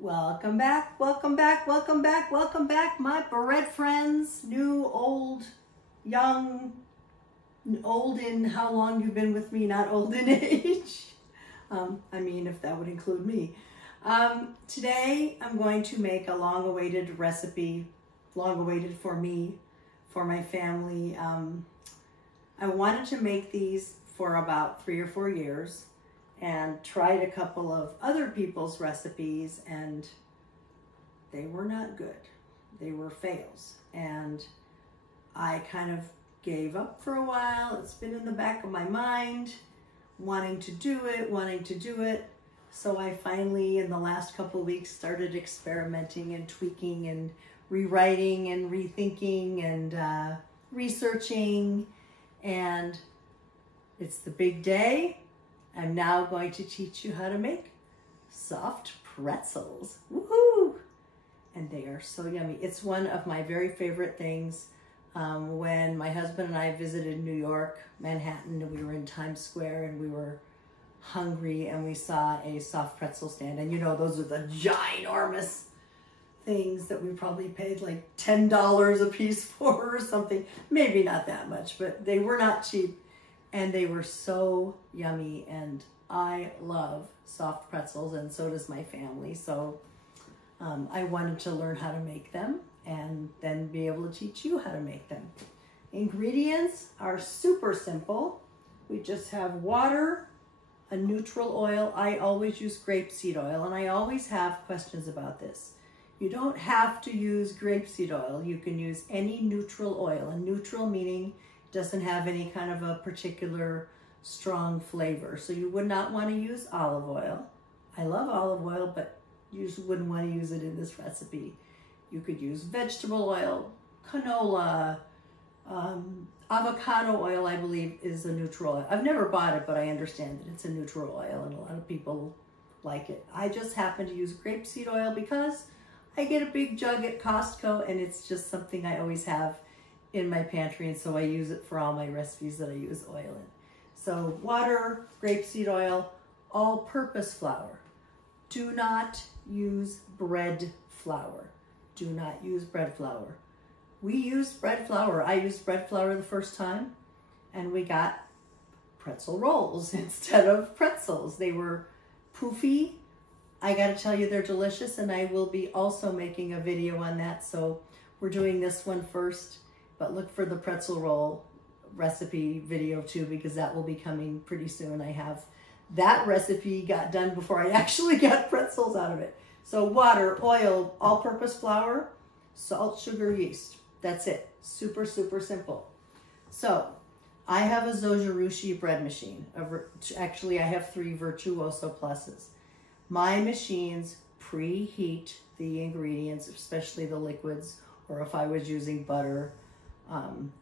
Welcome back, welcome back, welcome back, welcome back, my bread friends, new, old, young, old in how long you've been with me, not old in age. I mean, if that would include me. Today, I'm going to make a long-awaited recipe, long-awaited for me, for my family. I wanted to make these for about 3 or 4 years and tried a couple of other people's recipes, and they were not good. They were fails. And I kind of gave up for a while. It's been in the back of my mind, wanting to do it. So I finally, in the last couple of weeks, started experimenting and tweaking and rewriting and rethinking and researching. And it's the big day. I'm now going to teach you how to make soft pretzels. Woohoo! And they are so yummy. It's one of my very favorite things. When my husband and I visited New York, Manhattan, and we were in Times Square and we were hungry and we saw a soft pretzel stand. And you know, those are the ginormous things that we probably paid like $10 a piece for or something. Maybe not that much, but they were not cheap. And they were so yummy, and I love soft pretzels, and so does my family. So I wanted to learn how to make them and then be able to teach you how to make them. Ingredients are super simple. We just have water, a neutral oil. I always use grapeseed oil, and I always have questions about this. You don't have to use grapeseed oil. You can use any neutral oil, and neutral meaning doesn't have any kind of a particular strong flavor. So you would not want to use olive oil. I love olive oil, but you just wouldn't want to use it in this recipe. You could use vegetable oil, canola, avocado oil, I believe, is a neutral oil. I've never bought it, but I understand that it's a neutral oil and a lot of people like it. I just happen to use grapeseed oil because I get a big jug at Costco, and it's just something I always have in my pantry, and so I use it for all my recipes that I use oil in. So water, grapeseed oil, all-purpose flour. Do not use bread flour. Do not use bread flour. We used bread flour. I used bread flour the first time, and we got pretzel rolls instead of pretzels. They were poofy. I gotta tell you, they're delicious, and I will be also making a video on that. So we're doing this one first. But look for the pretzel roll recipe video too, because that will be coming pretty soon. I have that recipe got done before I actually got pretzels out of it. So water, oil, all-purpose flour, salt, sugar, yeast. That's it. Super, super simple. So I have a Zojirushi bread machine. Actually, I have 3 Virtuoso Pluses. My machines preheat the ingredients, especially the liquids, or if I was using butter,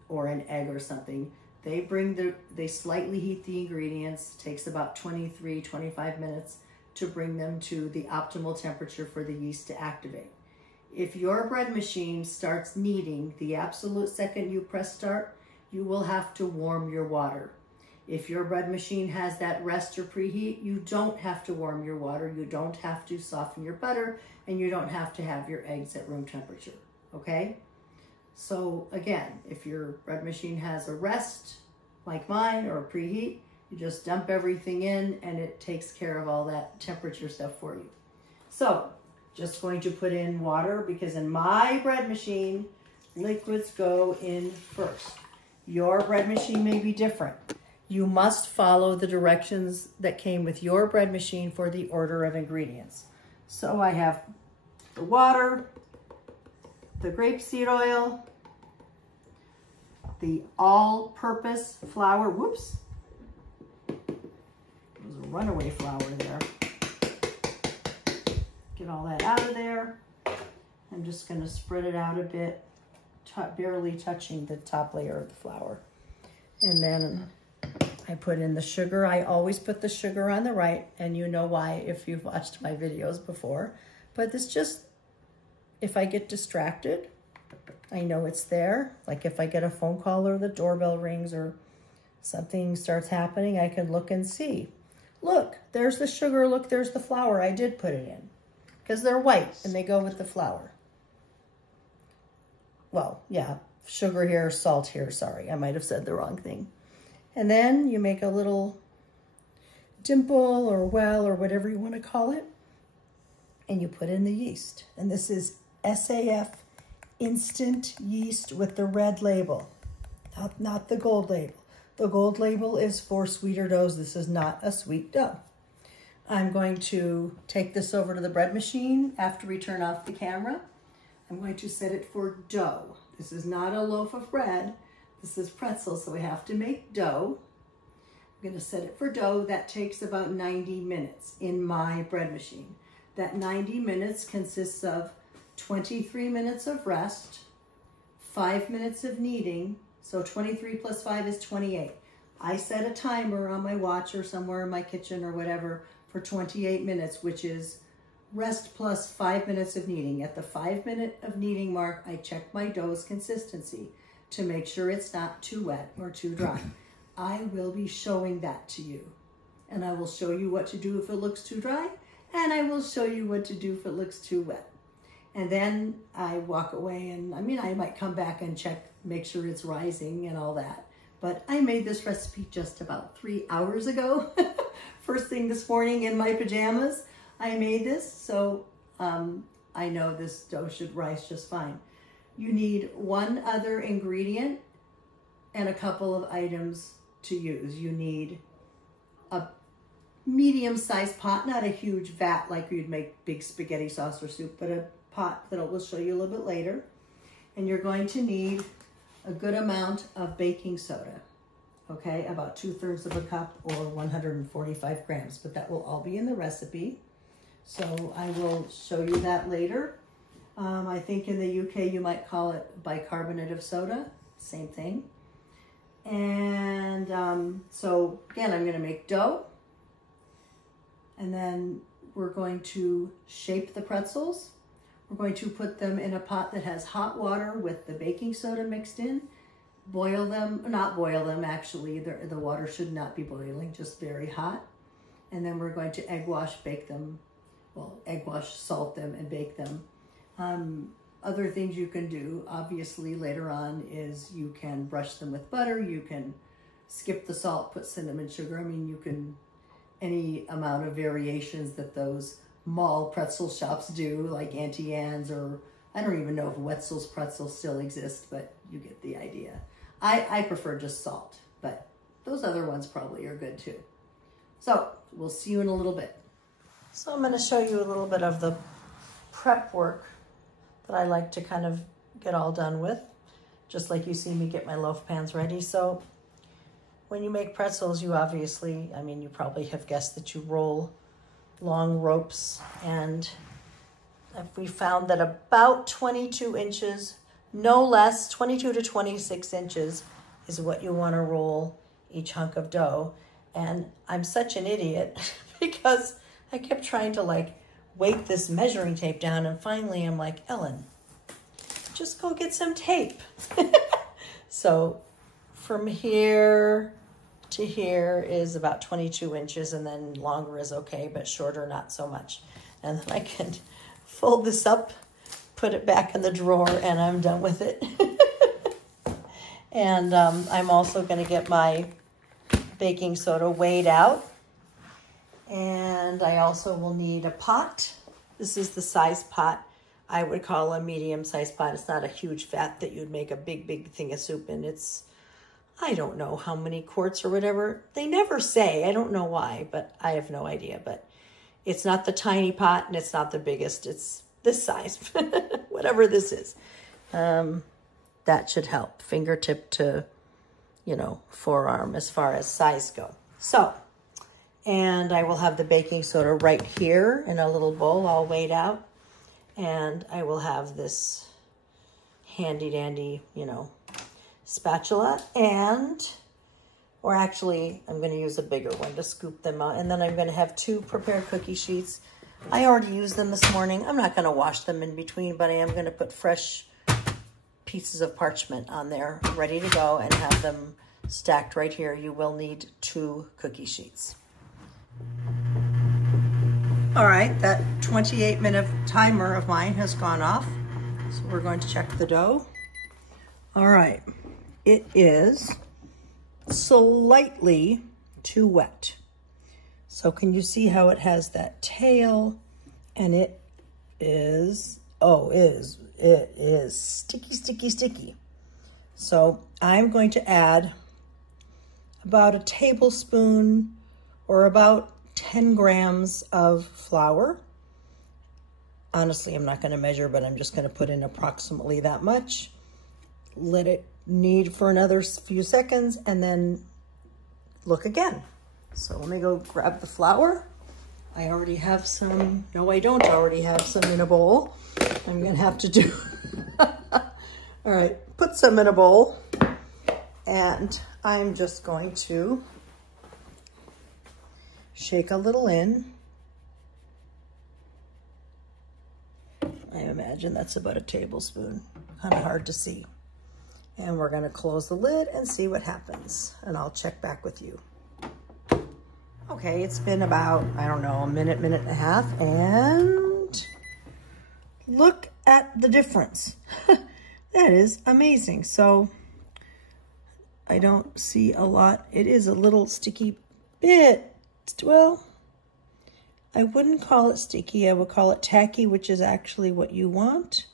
or an egg or something. They slightly heat the ingredients. Takes about 23, 25 minutes to bring them to the optimal temperature for the yeast to activate. If your bread machine starts kneading the absolute second you press start, you will have to warm your water. If your bread machine has that rest or preheat, you don't have to warm your water, you don't have to soften your butter, and you don't have to have your eggs at room temperature, okay? So again, if your bread machine has a rest like mine or a preheat, you just dump everything in and it takes care of all that temperature stuff for you. So just going to put in water, because in my bread machine, liquids go in first. Your bread machine may be different. You must follow the directions that came with your bread machine for the order of ingredients. So I have the water, the grapeseed oil, the all-purpose flour. Whoops. There's a runaway flour there. Get all that out of there. I'm just going to spread it out a bit, barely touching the top layer of the flour. And then I put in the sugar. I always put the sugar on the right, and you know why if you've watched my videos before. But this just, if I get distracted, I know it's there. Like if I get a phone call or the doorbell rings or something starts happening, I can look and see. Look, there's the sugar. Look, there's the flour. I did put it in. because they're white and they go with the flour. Well, yeah, sugar here, salt here. Sorry, I might have said the wrong thing. And then you make a little dimple or well or whatever you want to call it. And you put in the yeast. And this is SAF instant yeast with the red label, not the gold label. The gold label is for sweeter doughs. This is not a sweet dough. I'm going to take this over to the bread machine after we turn off the camera. I'm going to set it for dough. This is not a loaf of bread. This is pretzels, so we have to make dough. I'm going to set it for dough. That takes about 90 minutes in my bread machine. That 90 minutes consists of 23 minutes of rest, 5 minutes of kneading, so 23 plus 5 is 28. I set a timer on my watch or somewhere in my kitchen or whatever for 28 minutes, which is rest plus 5 minutes of kneading. At the 5 minute of kneading mark, I check my dough's consistency to make sure it's not too wet or too dry. I will be showing that to you. And I will show you what to do if it looks too dry, and I will show you what to do if it looks too wet. And then I walk away and, I might come back and check, make sure it's rising and all that. But I made this recipe just about 3 hours ago. First thing this morning in my pajamas, I made this. So I know this dough should rise just fine. You need one other ingredient and a couple of items to use. You need a medium-sized pot, not a huge vat like you'd make big spaghetti sauce or soup, but a pot that we'll show you a little bit later. And you're going to need a good amount of baking soda, okay? About 2/3 of a cup or 145 grams, but that will all be in the recipe. So I will show you that later. I think in the UK you might call it bicarbonate of soda, same thing. And so again, I'm gonna make dough, and then we're going to shape the pretzels. We're going to put them in a pot that has hot water with the baking soda mixed in. Boil them, not boil them actually, the water should not be boiling, just very hot. And then we're going to egg wash, bake them, well, egg wash, salt them, and bake them. Other things you can do, obviously, later on is you can brush them with butter, you can skip the salt, put cinnamon sugar. You can, any amount of variations that those mall pretzel shops do, like Auntie Anne's, or I don't even know if Wetzel's pretzels still exist, but you get the idea. I prefer just salt, but those other ones probably are good too. So we'll see you in a little bit. So I'm going to show you a little bit of the prep work that I like to kind of get all done with, just like you see me get my loaf pans ready. So when you make pretzels, you obviously, you probably have guessed that you roll long ropes, and we found that about 22 inches, no less, 22 to 26 inches is what you want to roll each hunk of dough. And I'm such an idiot because I kept trying to weight this measuring tape down, and finally I'm like, Ellen, just go get some tape. So from here to here is about 22 inches, and then longer is okay, but shorter not so much. And then I can fold this up, put it back in the drawer, and I'm done with it. And I'm also going to get my baking soda weighed out. And I also will need a pot. This is the size pot I would call a medium-sized pot. It's not a huge vat that you'd make a big thing of soup in. It's, I don't know how many quarts or whatever. They never say. I don't know why, but I have no idea. But it's not the tiny pot, and it's not the biggest. It's this size, whatever this is. That should help. Fingertip to, forearm as far as size go. So, and I will have the baking soda right here in a little bowl all weighed out. And I will have this handy dandy, spatula, or actually I'm going to use a bigger one to scoop them out. And then I'm going to have 2 prepared cookie sheets. I already used them this morning. I'm not going to wash them in between, but I am going to put fresh pieces of parchment on there ready to go and have them stacked right here. You will need 2 cookie sheets. All right, that 28-minute timer of mine has gone off. So we're going to check the dough. All right, it is slightly too wet. So can you see how it has that tail? And it is, it is sticky, sticky, sticky. So I'm going to add about a tablespoon or about 10 grams of flour. Honestly, I'm not going to measure, but I'm just going to put in approximately that much. Let it knead for another few seconds and then look again. So let me go grab the flour. I already have some, no I don't already have some in a bowl. I'm going to have to do, all right, put some in a bowl. And I'm just going to shake a little in. I imagine that's about a tablespoon, kind of hard to see. And we're gonna close the lid and see what happens. And I'll check back with you. Okay, it's been about, I don't know, a minute, minute and a half, and look at the difference. That is amazing. So I don't see a lot. It is a little sticky bit. Well, I wouldn't call it sticky. I would call it tacky, which is actually what you want.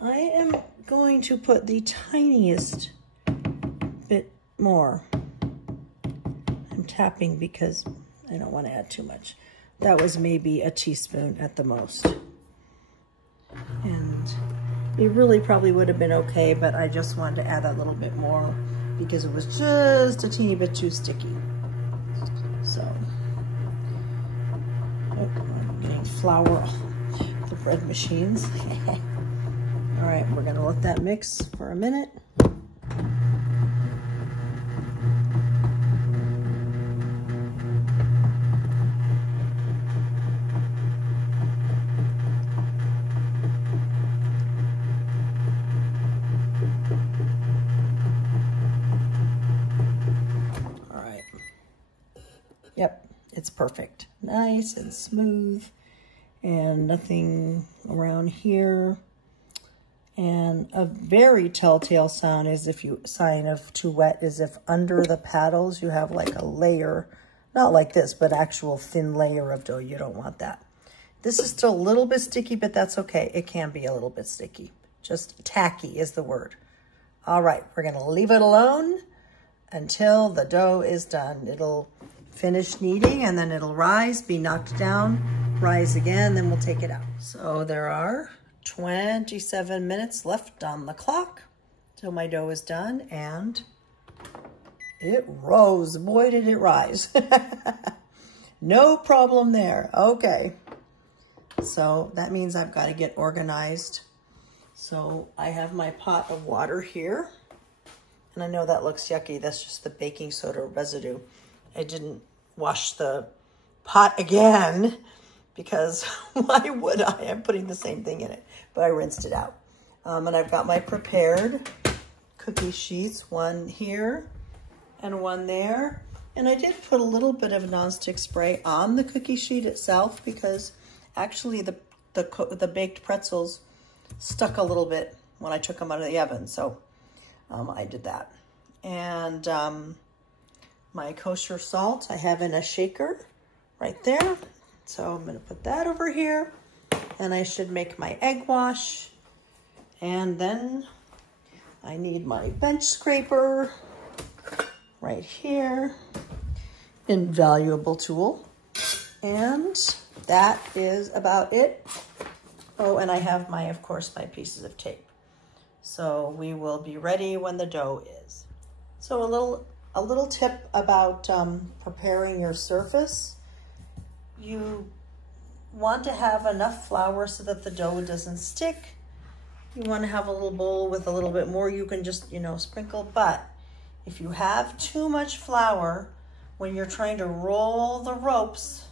I am going to put the tiniest bit more. I'm tapping because I don't want to add too much. That was maybe a teaspoon at the most. And it really probably would have been okay, but I just wanted to add a little bit more because it was just a teeny bit too sticky. So, I'm getting flour off the bread machines. All right, we're gonna let that mix for a minute. Yep, it's perfect. Nice and smooth and nothing around here. And a very telltale sign of too wet is if under the paddles you have like a layer, not like this, but actual thin layer of dough. You don't want that. This is still a little bit sticky, but that's okay. It can be a little bit sticky. Just tacky is the word. All right, we're gonna leave it alone until the dough is done. It'll finish kneading and then it'll rise, be knocked down, rise again, then we'll take it out. So there are 27 minutes left on the clock till my dough is done, and it rose. Boy, did it rise. No problem there. Okay. So that means I've got to get organized. So I have my pot of water here. And I know that looks yucky. That's just the baking soda residue. I didn't wash the pot again because why would I? I'm putting the same thing in it, but I rinsed it out. And I've got my prepared cookie sheets, one here and one there. And I did put a little bit of nonstick spray on the cookie sheet itself because actually the baked pretzels stuck a little bit when I took them out of the oven. So I did that. And my kosher salt I have in a shaker right there. So I'm gonna put that over here, and I should make my egg wash. And then I need my bench scraper right here. Invaluable tool. And that is about it. Oh, and I have of course, my pieces of tape. So we will be ready when the dough is. So a little tip about preparing your surface. You want to have enough flour so that the dough doesn't stick. You want to have a little bowl with a little bit more. You can just, sprinkle. But if you have too much flour, when you're trying to roll the ropes,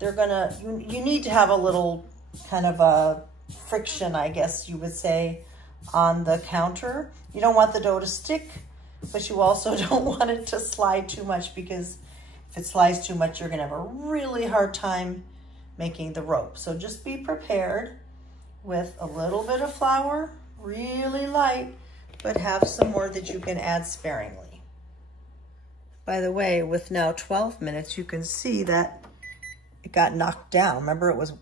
you need to have a little kind of a friction, I guess you would say, on the counter. You don't want the dough to stick, but you also don't want it to slide too much because If it slides too much, you're gonna have a really hard time making the rope. So just be prepared with a little bit of flour, really light, but have some more that you can add sparingly. By the way, with now 12 minutes, you can see that it got knocked down. Remember, it was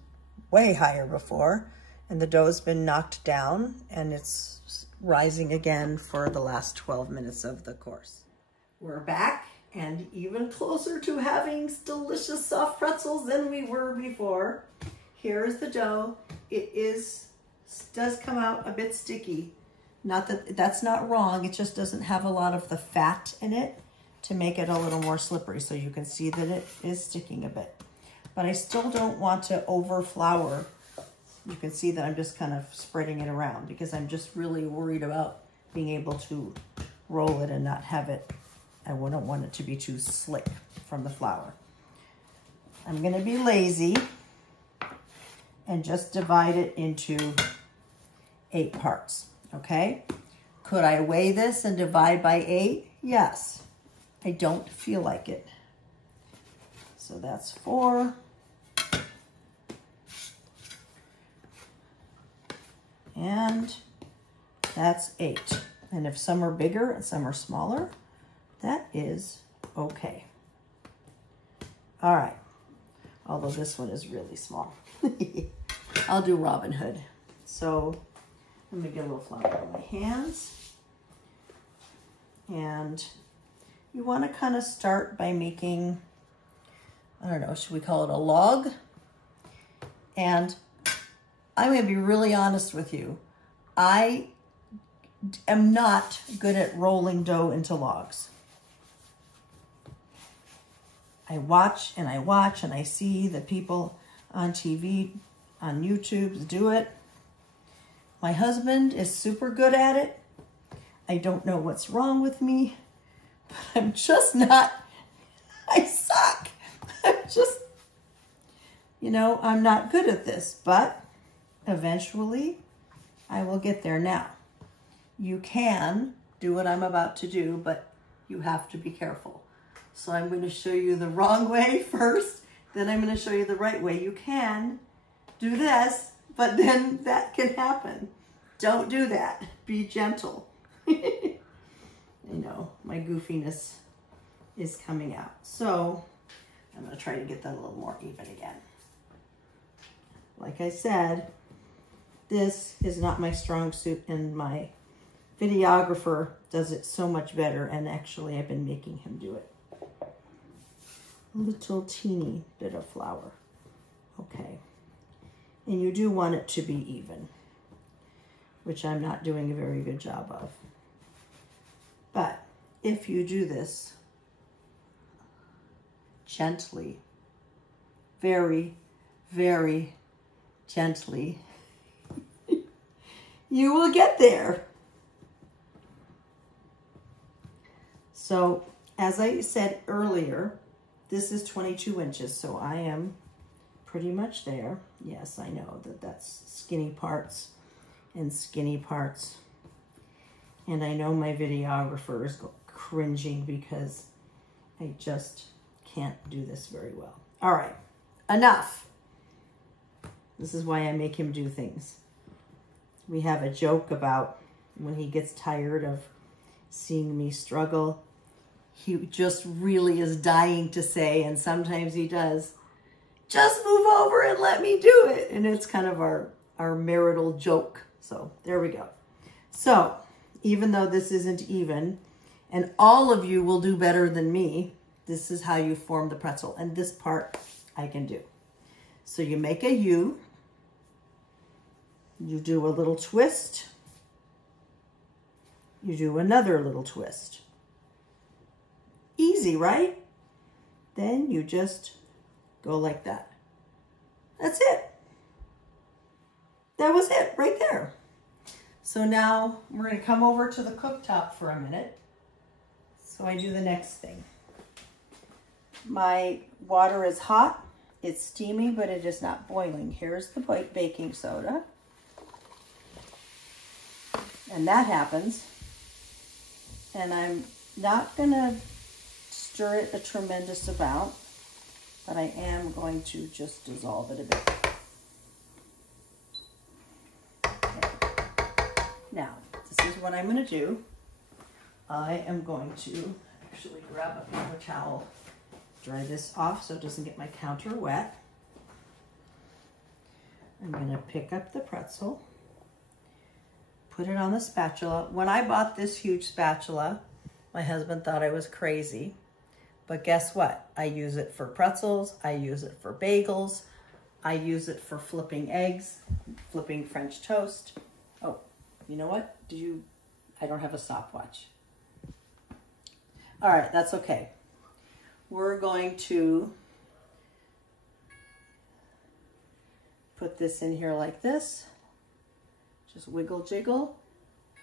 way higher before, and the dough's been knocked down, and it's rising again for the last 12 minutes of the course. We're back, and even closer to having delicious soft pretzels than we were before. Here is the dough. It does come out a bit sticky. Not that that's not wrong, it just doesn't have a lot of the fat in it to make it a little more slippery, so you can see that it is sticking a bit. But I still don't want to over flour. You can see that I'm just kind of spreading it around because I'm just really worried about being able to roll it and not have it. I wouldn't want it to be too slick from the flour. I'm gonna be lazy and just divide it into 8 parts, okay? Could I weigh this and divide by 8? Yes. I don't feel like it. So that's 4. And that's 8. And if some are bigger and some are smaller, that is okay. All right. Although this one is really small. I'll do Robin Hood. So let me get a little flour on my hands. And you want to kind of start by making, I don't know, should we call it a log? And I'm going to be really honest with you. I am not good at rolling dough into logs. I watch and I see the people on TV, on YouTube do it. My husband is super good at it. I don't know what's wrong with me, but I'm just not, I suck. I'm just, you know, I'm not good at this, but eventually I will get there. Now, you can do what I'm about to do, but you have to be careful. So I'm going to show you the wrong way first, then I'm going to show you the right way. You can do this, but then that can happen. Don't do that. Be gentle. I know, my goofiness is coming out. So I'm going to try to get that a little more even again. Like I said, this is not my strong suit, and my videographer does it so much better, and actually I've been making him do it. A little teeny bit of flour. Okay. And you do want it to be even, which I'm not doing a very good job of. But if you do this gently, very, very gently, you will get there. So, as I said earlier, this is 22 inches, so I am pretty much there. Yes, I know that that's skinny parts and skinny parts. And I know my videographer is cringing because I just can't do this very well. All right, enough. This is why I make him do things. We have a joke about when he gets tired of seeing me struggle, he just really is dying to say, and sometimes he does, just move over and let me do it. And it's kind of our marital joke. So there we go. So even though this isn't even, and all of you will do better than me, this is how you form the pretzel. And this part I can do. So you make a U, you do a little twist, you do another little twist. Easy, right? Then you just go like that. That's it. That was it right there. So now we're going to come over to the cooktop for a minute. So I do the next thing. My water is hot. It's steamy, but it is not boiling. Here's the baking soda. And that happens. And I'm not going to stir it a tremendous amount, but I am going to just dissolve it a bit. Okay. Now, this is what I'm going to do. I am going to actually grab a paper towel, dry this off so it doesn't get my counter wet. I'm going to pick up the pretzel, put it on the spatula. When I bought this huge spatula, my husband thought I was crazy, but guess what? I use it for pretzels, I use it for bagels, I use it for flipping eggs, flipping French toast. Oh, you know what? I don't have a stopwatch. All right, that's okay. We're going to put this in here like this. Just wiggle jiggle.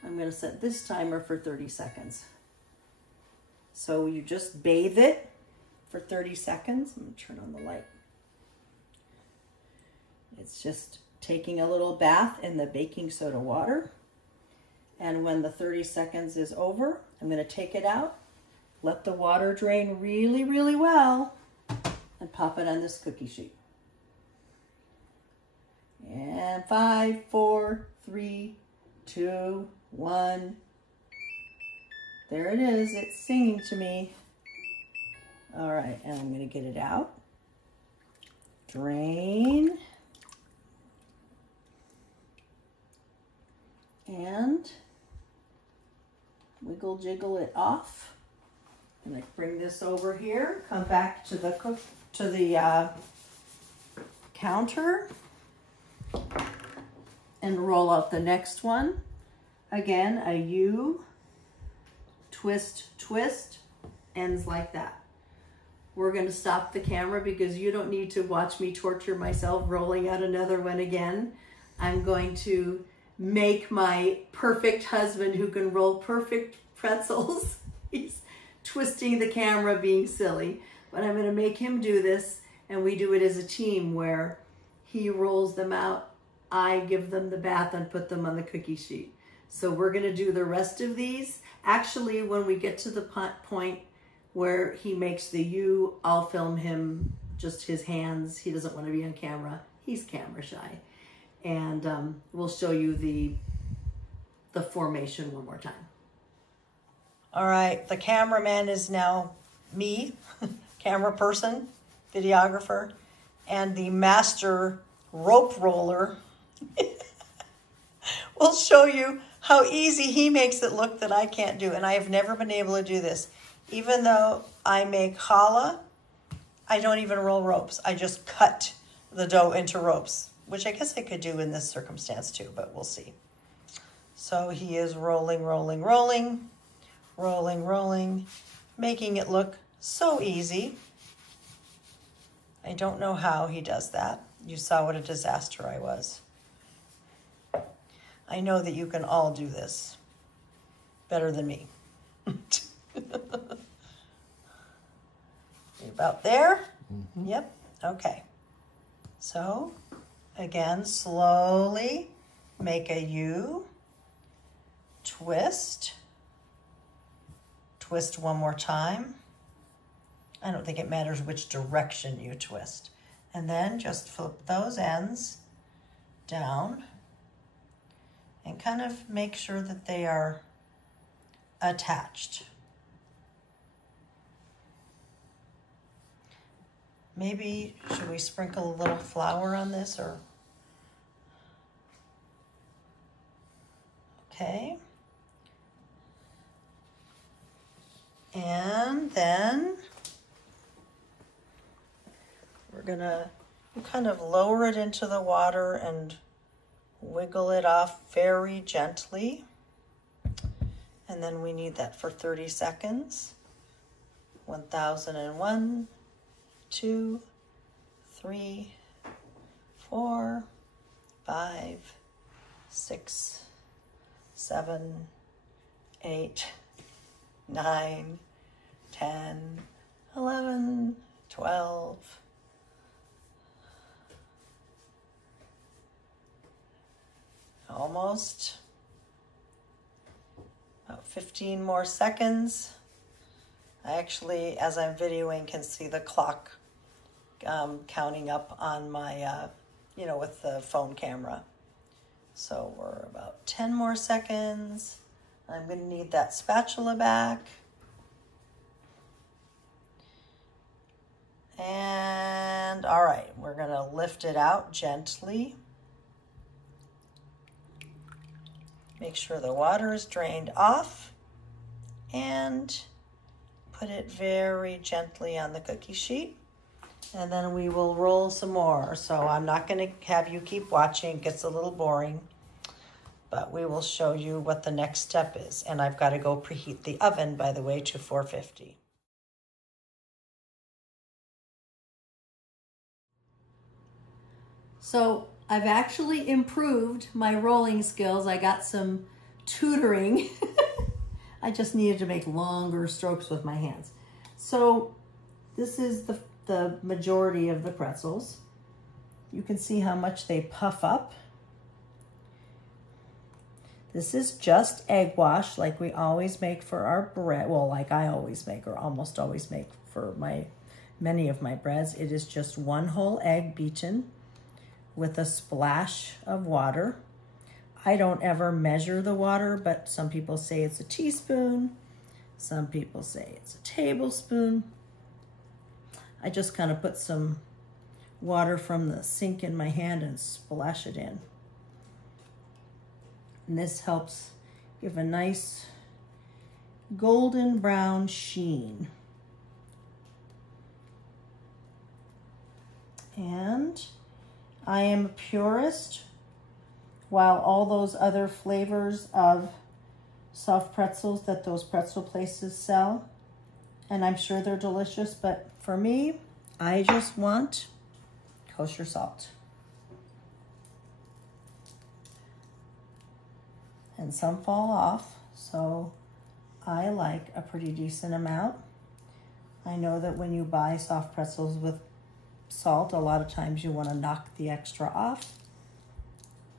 I'm going to set this timer for 30 seconds. So you just bathe it for 30 seconds. I'm going to turn on the light. It's just taking a little bath in the baking soda water. And when the 30 seconds is over, I'm going to take it out, let the water drain really, really well, and pop it on this cookie sheet. And 5, 4, 3, 2, 1. There it is. It's singing to me. All right, and I'm going to get it out. Drain. And wiggle jiggle it off. And I bring this over here. Come back to the counter. And roll out the next one. Again, a U, twist, twist, ends like that. We're going to stop the camera because you don't need to watch me torture myself rolling out another one again. I'm going to make my perfect husband who can roll perfect pretzels. He's twisting the camera, being silly, but I'm going to make him do this, and we do it as a team where he rolls them out, I give them the bath and put them on the cookie sheet. So we're going to do the rest of these. Actually, when we get to the point where he makes the U, I'll film him, just his hands. He doesn't want to be on camera. He's camera shy. And we'll show you the formation one more time. All right, the cameraman is now me, camera person, videographer, and the master rope roller will show you how easy he makes it look that I can't do. And I have never been able to do this. Even though I make challah, I don't even roll ropes. I just cut the dough into ropes, which I guess I could do in this circumstance too, but we'll see. So he is rolling, rolling, rolling, rolling, rolling, making it look so easy. I don't know how he does that. You saw what a disaster I was. I know that you can all do this better than me. About there? Mm-hmm. Yep. Okay. So, again, slowly make a U, twist, twist one more time. I don't think it matters which direction you twist. And then just flip those ends down and kind of make sure that they are attached. Maybe, should we sprinkle a little flour on this or? Okay. And then we're gonna kind of lower it into the water and wiggle it off very gently. And then we need that for 30 seconds. 1001, 2, 3, 4, 5, 6, 7, 8, 9, 10, 11, 12. Almost. About 15 more seconds. I actually, as I'm videoing, can see the clock counting up on my, you know, with the phone camera. So we're about 10 more seconds. I'm going to need that spatula back. And all right, we're going to lift it out gently. Make sure the water is drained off and put it very gently on the cookie sheet. And then we will roll some more. So I'm not going to have you keep watching. It gets a little boring. But we will show you what the next step is. And I've got to go preheat the oven, by the way, to 450. So I've actually improved my rolling skills. I got some tutoring. I just needed to make longer strokes with my hands. So this is the majority of the pretzels. You can see how much they puff up. This is just egg wash like we always make for our bread. Well, like I always make or almost always make for many of my breads. It is just one whole egg beaten with a splash of water. I don't ever measure the water, but some people say it's a teaspoon. Some people say it's a tablespoon. I just kind of put some water from the sink in my hand and splash it in. And this helps give a nice golden brown sheen. And I am a purist, while all those other flavors of soft pretzels that those pretzel places sell, and I'm sure they're delicious, but for me, I just want kosher salt. And some fall off, so I like a pretty decent amount. I know that when you buy soft pretzels with salt, a lot of times you want to knock the extra off.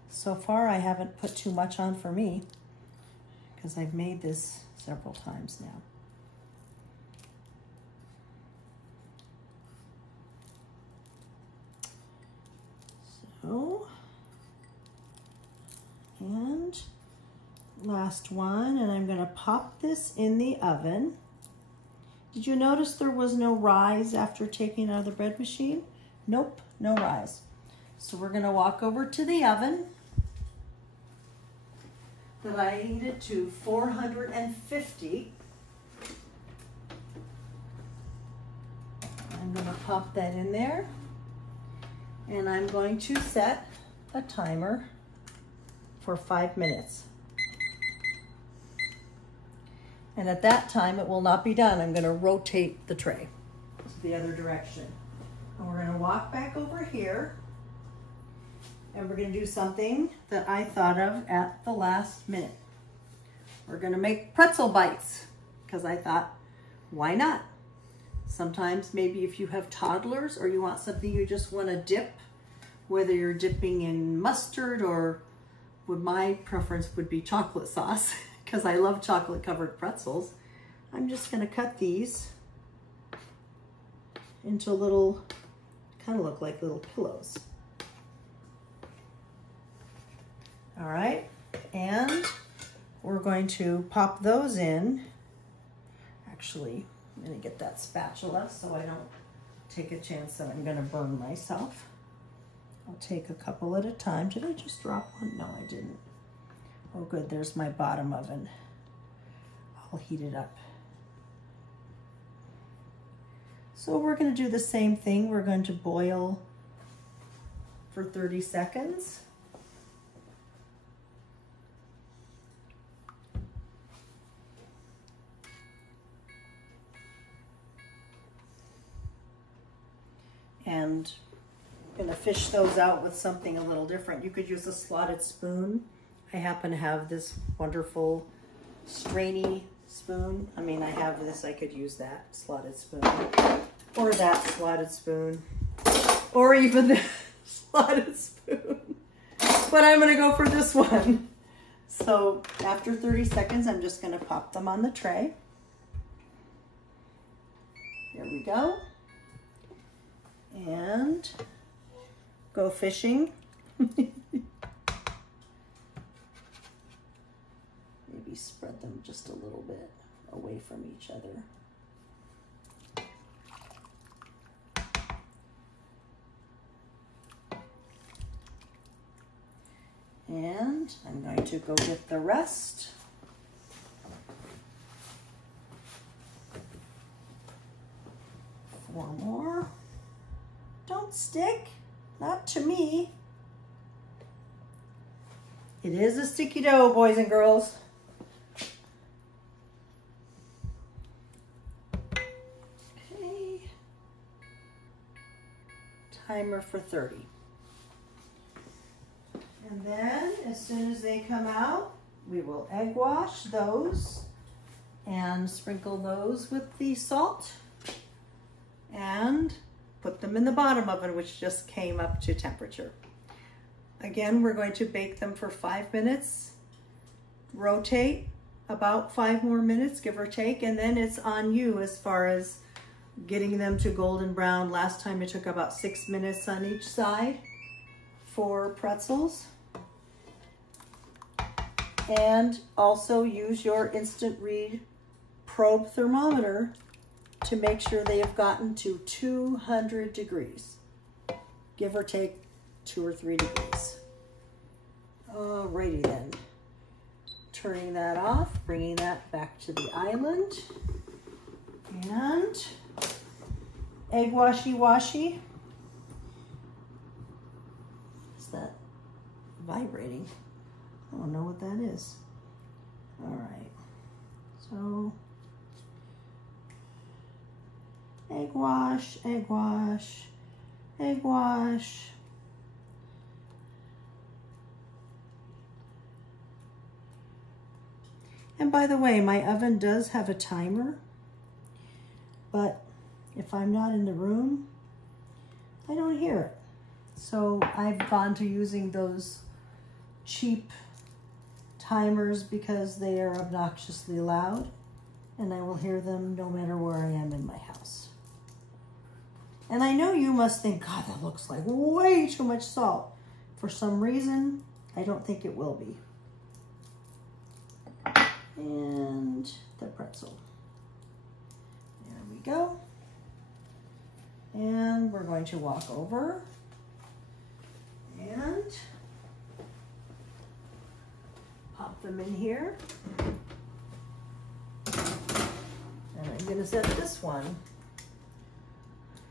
So far, I haven't put too much on for me because I've made this several times now. So, and last one, and I'm going to pop this in the oven. Did you notice there was no rise after taking it out of the bread machine? Nope, no rise. So we're going to walk over to the oven that I heated to 450. I'm going to pop that in there, and I'm going to set a timer for 5 minutes. And at that time, it will not be done. I'm going to rotate the tray to the other direction. And we're going to walk back over here, and we're going to do something that I thought of at the last minute. We're going to make pretzel bites because I thought, why not? Sometimes maybe if you have toddlers or you want something you just want to dip, whether you're dipping in mustard or my preference would be chocolate sauce because I love chocolate covered pretzels. I'm just going to cut these into little, kind of look like little pillows. All right, and we're going to pop those in. Actually, I'm going to get that spatula so I don't take a chance that I'm going to burn myself. I'll take a couple at a time. Did I just drop one? No, I didn't. Oh, good, there's my bottom oven. I'll heat it up. So we're going to do the same thing. We're going to boil for 30 seconds. And I'm going to fish those out with something a little different. You could use a slotted spoon. I happen to have this wonderful strainy spoon. I mean, I have this, I could use that slotted spoon. Or that slotted spoon. Or even the slotted spoon. But I'm going to go for this one. So after 30 seconds, I'm just going to pop them on the tray. Here we go. And go fishing. Maybe spread them just a little bit away from each other. And I'm going to go get the rest. Four more. Don't stick, not to me. It is a sticky dough, boys and girls. Okay. Timer for 30. And then, as soon as they come out, we will egg wash those and sprinkle those with the salt and put them in the bottom oven, which just came up to temperature. Again, we're going to bake them for 5 minutes, rotate about 5 more minutes, give or take, and then it's on you as far as getting them to golden brown. Last time it took about 6 minutes on each side for pretzels. And also use your instant read probe thermometer to make sure they have gotten to 200 degrees, give or take 2 or 3 degrees. Alrighty then, turning that off, bringing that back to the island, and egg washy. Is that vibrating? I don't know what that is. All right, so egg wash, egg wash, egg wash. And by the way, my oven does have a timer, but if I'm not in the room, I don't hear it. So I've gone to using those cheap timers because they are obnoxiously loud and I will hear them no matter where I am in my house. And I know you must think, God, that looks like way too much salt. For some reason, I don't think it will be. And the pretzel. There we go. And we're going to walk over and pop them in here. And I'm going to set this one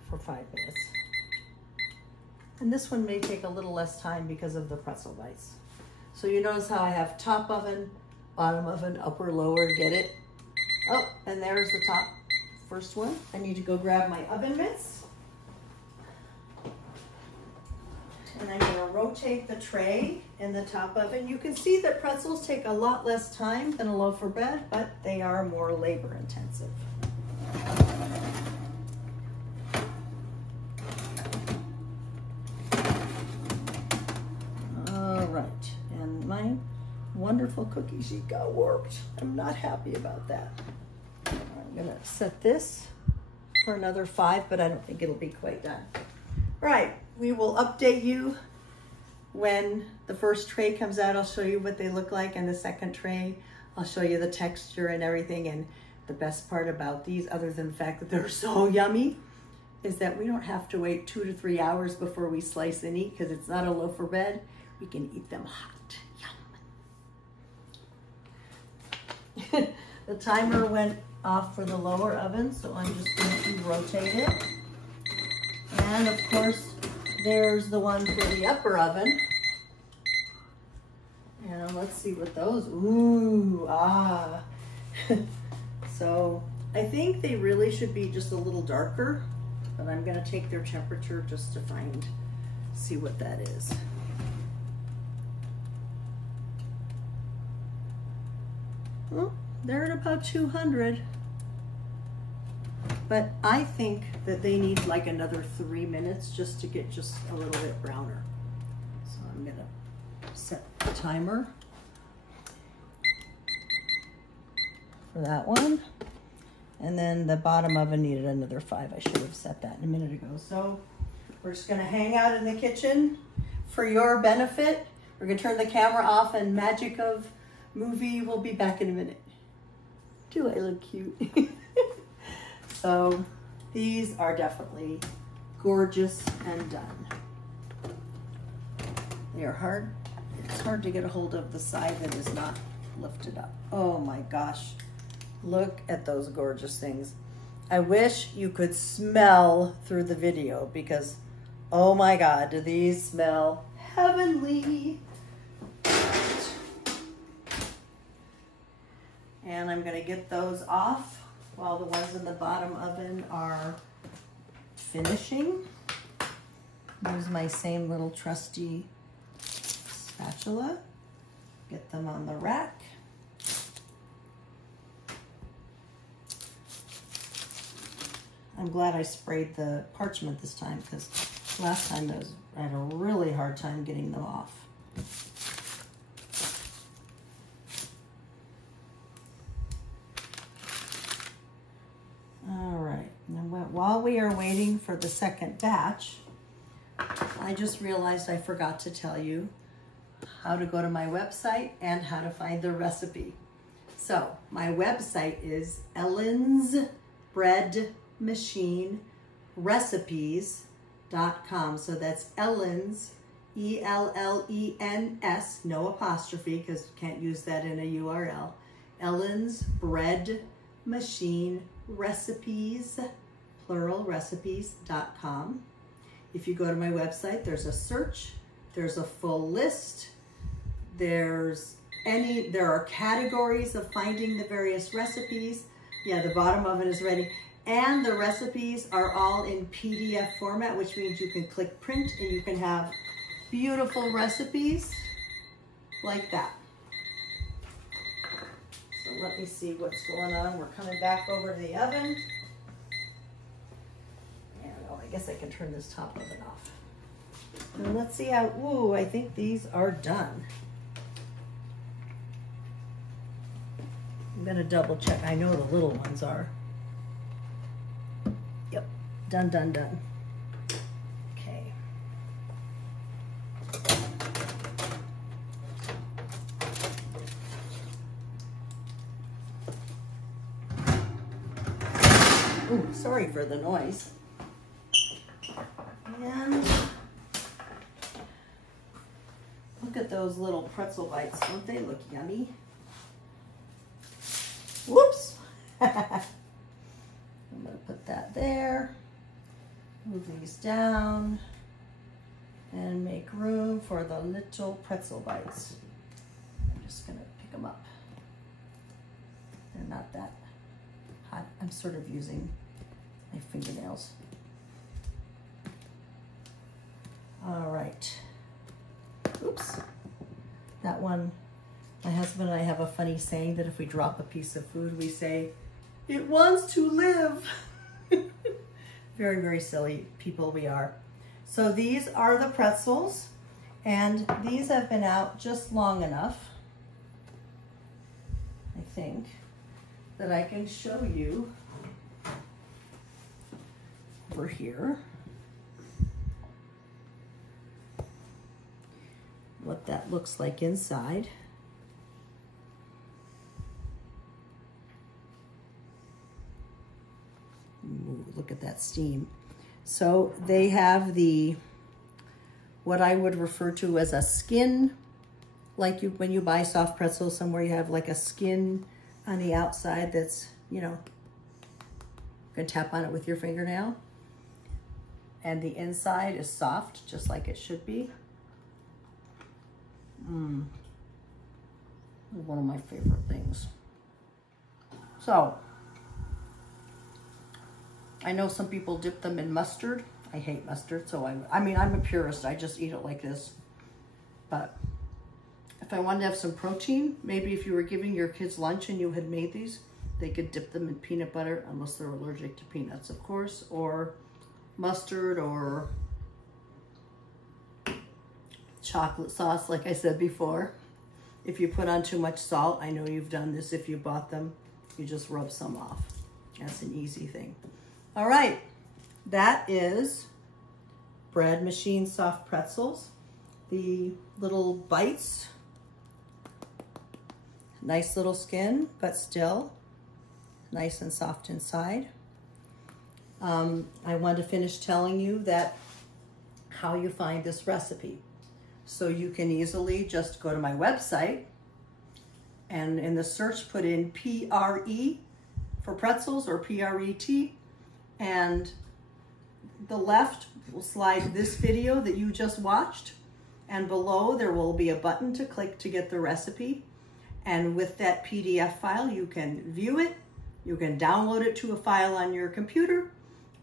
for 5 minutes. And this one may take a little less time because of the pretzel bites. So you notice how I have top oven, bottom oven, upper, lower, get it? Oh, and there's the top first one. I need to go grab my oven mitts. And I'm going to rotate the tray in the top oven. You can see that pretzels take a lot less time than a loaf of bread, but they are more labor intensive. All right, and my wonderful cookie sheet got warped. I'm not happy about that. I'm going to set this for another 5, but I don't think it'll be quite done. All right, we will update you when the first tray comes out. I'll show you what they look like, and the second tray, I'll show you the texture and everything. And the best part about these, other than the fact that they're so yummy, is that we don't have to wait 2 to 3 hours before we slice and eat, because it's not a loaf of bread. We can eat them hot. Yum. The timer went off for the lower oven, so I'm just going to rotate it. And of course, there's the one for the upper oven. And let's see what those, ooh, ah. So I think they really should be just a little darker, but I'm gonna take their temperature just to see what that is. Well, they're at about 200. But I think that they need like another 3 minutes just to get just a little bit browner. So I'm gonna set the timer for that one. And then the bottom oven needed another 5. I should have set that a minute ago. So we're just gonna hang out in the kitchen for your benefit. We're gonna turn the camera off and magic of movie. We'll be back in a minute. Do I look cute? So these are definitely gorgeous and done. They are hard. It's hard to get a hold of the side that is not lifted up. Oh my gosh. Look at those gorgeous things. I wish you could smell through the video because, oh my God, do these smell heavenly. And I'm gonna get those off while the ones in the bottom oven are finishing. Use my same little trusty spatula. Get them on the rack. I'm glad I sprayed the parchment this time because last time I had a really hard time getting them off. All right, now while we are waiting for the second batch, I just realized I forgot to tell you how to go to my website and how to find the recipe. So my website is ellensbreadmachinerecipes.com. So that's Ellens, E-L-L-E-N-S, no apostrophe because you can't use that in a URL. Ellens Bread Machine Recipes, plural, recipes.com. If you go to my website, there's a search, there's a full list, there are categories of finding the various recipes. Yeah, the bottom of it is ready. And the recipes are all in PDF format, which means you can click print and you can have beautiful recipes like that. So let me see what's going on. We're coming back over to the oven. And well, I guess I can turn this top oven off. And let's see how, ooh, I think these are done. I'm gonna double check. I know the little ones are. Yep, done, done, done. Okay. Ooh, sorry for the noise. And look at those little pretzel bites. Don't they look yummy? Whoops. I'm going to put that there. Move these down and make room for the little pretzel bites. I'm just going to pick them up. They're not that hot. I'm sort of using my fingernails. All right. Oops. That one, my husband and I have a funny saying that if we drop a piece of food, we say, "It wants to live." Very, very silly people we are. So these are the pretzels, and these have been out just long enough, I think, that I can show you over here what that looks like inside. Ooh, look at that steam. So they have what I would refer to as a skin, like when you buy soft pretzels somewhere, you have like a skin on the outside that's, you know, you can tap on it with your fingernail. And the inside is soft, just like it should be. One of my favorite things. So, I know some people dip them in mustard. I hate mustard, so I mean, I'm a purist. I just eat it like this. But if I wanted to have some protein, maybe if you were giving your kids lunch and you had made these, they could dip them in peanut butter, unless they're allergic to peanuts, of course, or mustard or chocolate sauce, like I said before. If you put on too much salt, I know you've done this if you bought them, you just rub some off. That's an easy thing. All right, that is bread machine soft pretzels. The little bites, nice little skin, but still nice and soft inside. I want to finish telling you that how you find this recipe. So you can easily just go to my website and in the search put in PRE for pretzels or PRET, and the left will slide this video that you just watched, and below there will be a button to click to get the recipe. And with that PDF file, you can view it, you can download it to a file on your computer,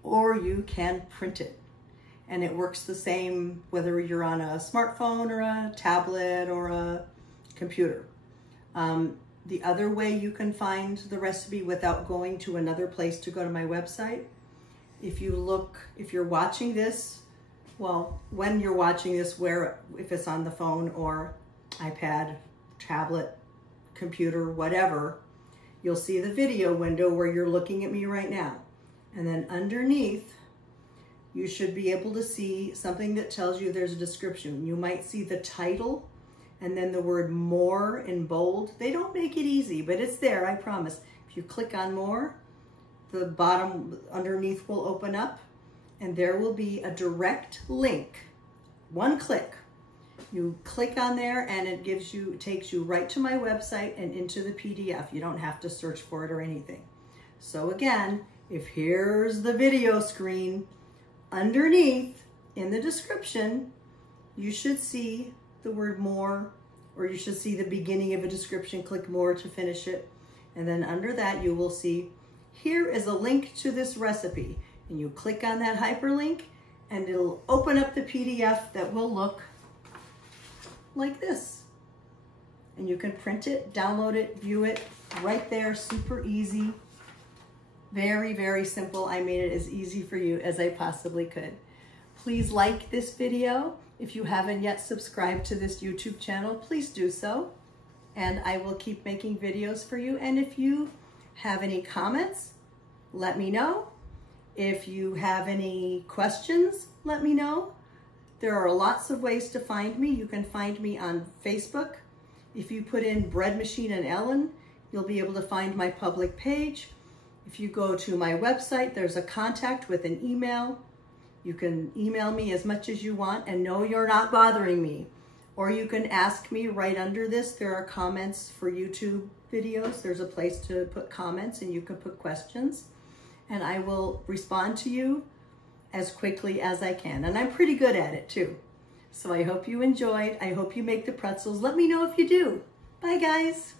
or you can print it. And it works the same whether you're on a smartphone or a tablet or a computer. The other way you can find the recipe without going to another place to go to my website, if you're watching this, well, when you're watching this, if it's on the phone or iPad, tablet, computer, whatever, you'll see the video window where you're looking at me right now. And then underneath, you should be able to see something that tells you there's a description. You might see the title and then the word more in bold. They don't make it easy, but it's there, I promise. If you click on more, the bottom underneath will open up and there will be a direct link, one click. You click on there and it takes you right to my website and into the PDF. You don't have to search for it or anything. So again, if here's the video screen, underneath in the description, you should see the word more, or you should see the beginning of a description. Click more to finish it. And then under that, you will see, here is a link to this recipe. And you click on that hyperlink and it'll open up the PDF that will look like this. And you can print it, download it, view it right there, super easy. Very, very simple. I made it as easy for you as I possibly could. Please like this video. If you haven't yet subscribed to this YouTube channel, please do so. And I will keep making videos for you. And if you have any comments, let me know. If you have any questions, let me know. There are lots of ways to find me. You can find me on Facebook. If you put in Bread Machine and Ellen, you'll be able to find my public page. If you go to my website, there's a contact with an email. You can email me as much as you want and know you're not bothering me. Or you can ask me right under this. There are comments for YouTube videos. There's a place to put comments and you can put questions. And I will respond to you as quickly as I can. And I'm pretty good at it too. So I hope you enjoyed. I hope you make the pretzels. Let me know if you do. Bye guys.